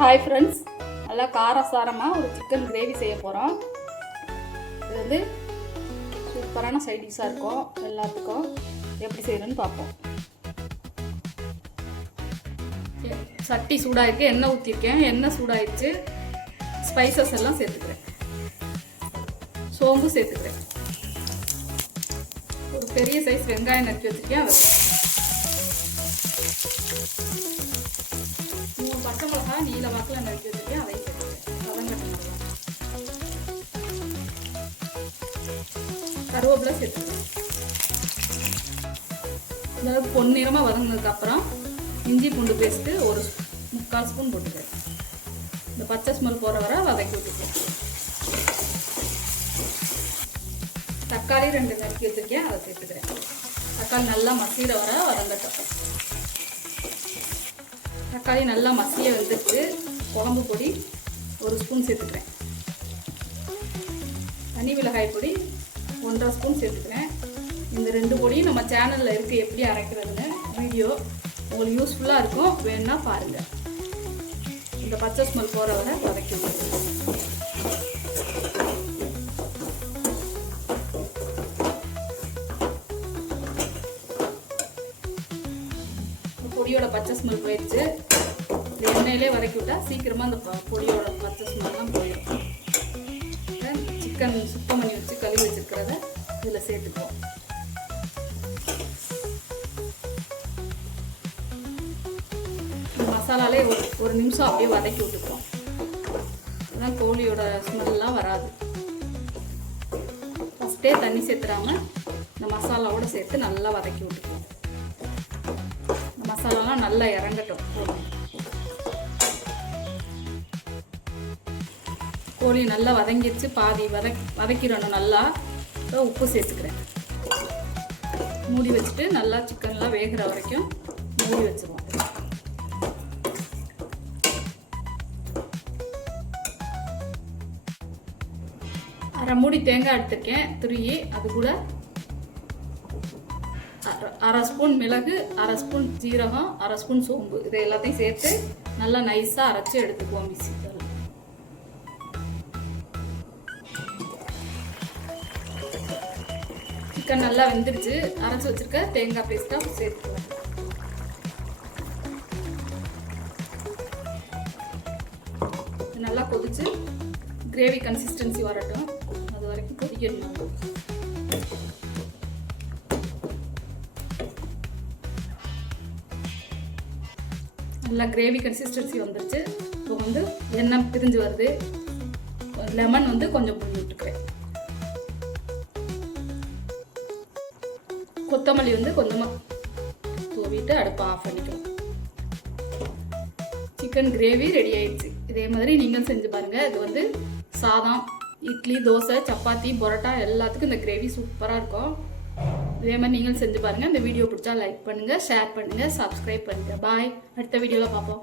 Hi friends நல்லா காரசாரமாக ஒரு சிக்கன் கிரேவி செய்ய போகிறோம் இது வந்து சூப்பரான சைட் இருக்கும். எல்லாத்துக்கும் எப்படி செய்யணும்னு பார்ப்போம். சட்டி சூடாயிருக்கு எண்ணெய் ஊற்றிருக்கேன் எண்ணெய் சூடாயிடுச்சு. ஸ்பைசஸ் எல்லாம் சேர்த்துக்கிறேன். சோம்பு சேர்த்துக்கிறேன். ஒரு பெரிய சைஸ் வெங்காயம் நறுக்கி வச்சுருக்கேன். அதை பச்சை மிளகா நீல வாக்கில் நறுக்கி வச்சுருக்கேன் அதை சேர்த்துக்கிறேன் கருவேப்பிலை சேர்த்துக்கிறேன் அதாவது பொன்னிறமாக வதங்கினதுக்கப்புறம் இஞ்சி பூண்டு பேஸ்ட்டு ஒரு முக்கால் ஸ்பூன் போட்டுக்கிறேன் இந்த பச்சை ஸ்மெல் போகிற வர வதக்கி விட்டுக்கிறேன் தக்காளி ரெண்டு நறுக்கி வச்சுருக்கேன் அதை சேர்த்துக்கிறேன். தக்காளி நல்லா மசீர வர வதங்கட்டும். தக்காளி நல்லா மசிய வந்துட்டு குழம்பு பொடி ஒரு ஸ்பூன் சேர்த்துக்கிறேன். தனி மிளகாய் பொடி ஒன்றரை ஸ்பூன் சேர்த்துக்கிறேன். இந்த ரெண்டு பொடியும் நம்ம சேனலில் இருக்குது எப்படி அரைக்கிறதுன்னு வீடியோ உங்களுக்கு யூஸ்ஃபுல்லாக இருக்கும். வேணுன்னா பாருங்கள் இந்த பச்சை ஸ்மெல் போகிற வரை வதக்கி பொடியோட பச்சை ஸ்மெல் போயிடுச்சு. இந்த எண்ணெயிலே வதக்கி விட்டா சீக்கிரமாக அந்த பொடியோட பச்சை ஸ்மெல்லாம் போயிடும். சிக்கன் சுத்தம் பண்ணி வச்சு கழுவி வச்சிருக்கிறத இதில் சேர்த்துக்குவோம். மசாலாலே ஒரு ஒரு நிமிஷம் அப்படியே வதக்கி விட்டுக்குவோம். அதான் கோழியோட ஸ்மெல்லாம் வராது. ஃபஸ்ட்டே தண்ணி சேர்த்துறாமல் இந்த மசாலாவோட சேர்த்து நல்லா வதக்கி விட்டுக்குவோம். மசாலாலாம் நல்லா இறங்கட்டும். கோழி நல்லா வதங்கிடுச்சு. பாதி வதக் வதக்கிடணும் நல்லா. உப்பு சேர்த்துக்கிறேன். மூடி வச்சுட்டு நல்லா சிக்கன்லாம் வேகிற வரைக்கும் மூடி வச்சுருவோம். அரை மூடி தேங்காய் எடுத்திருக்கேன். துருகி அது கூட அரை- ஸ்பூன் மிளகு அரை ஸ்பூன் ஜீரகம் அரை ஸ்பூன் சோம்பு. இதை எல்லாத்தையும் சேர்த்து நல்லா நைஸாக அரைச்சி எடுத்துக்குவோம் மிக்சி சிக்கன் நல்லா வெந்துருச்சு. அரைச்சி வச்சிருக்க தேங்காய் பேஸ்ட்டாக சேர்த்துக்குவோம் நல்லா கொதிச்சு கிரேவி கன்சிஸ்டன்சி வரட்டும். அது வரைக்கும் கொதிக்கணும். நல்லா கிரேவி கன்சிஸ்டன்சி வந்துருச்சு. இப்போ வந்து எண்ணெய் பிரிஞ்சு வருது. லெமன் வந்து கொஞ்சம் புளி விட்டுக்கிறேன். கொத்தமல்லி வந்து கொஞ்சமாக தூவிட்டு அடுப்பை ஆஃப் பண்ணிக்கணும். சிக்கன் கிரேவி ரெடி ஆயிடுச்சு. இதே மாதிரி நீங்கள் செஞ்சு பாருங்கள் இது வந்து சாதம் இட்லி தோசை சப்பாத்தி பரோட்டா எல்லாத்துக்கும் இந்த கிரேவி சூப்பராக இருக்கும். இதே மாதிரி நீங்களும் செஞ்சு பாருங்கள் இந்த வீடியோ பிடிச்சா லைக் பண்ணுங்கள் ஷேர் பண்ணுங்கள் சப்ஸ்கிரைப் பண்ணுங்கள் பாய் அடுத்த வீடியோவில் பார்ப்போம்.